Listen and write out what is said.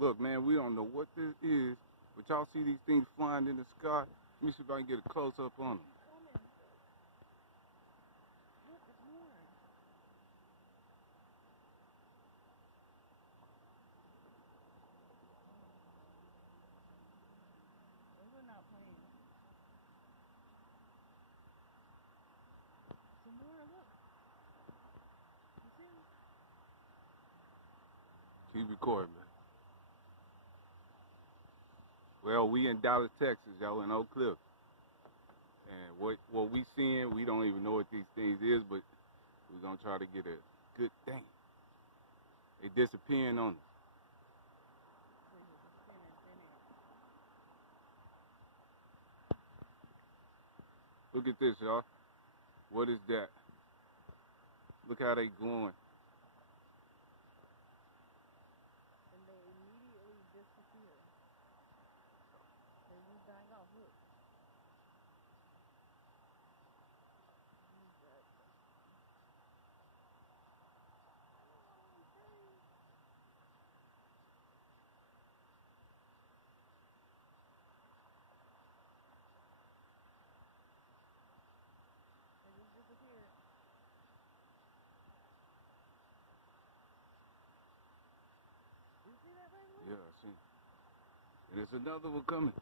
Look, man, we don't know what this is, but y'all see these things flying in the sky? Let me see if I can get a close-up on them. Keep recording, man. Well, we in Dallas, Texas, y'all, in Oak Cliff. And what we seeing, we don't even know what these things is, but we're gonna try to get a good thing. They disappearing on us. Look at this, y'all. What is that? Look how they glowing. And they immediately disappear. They just dying off. Look. They just disappeared. You see that, baby? Yeah, I see. And there's another one coming.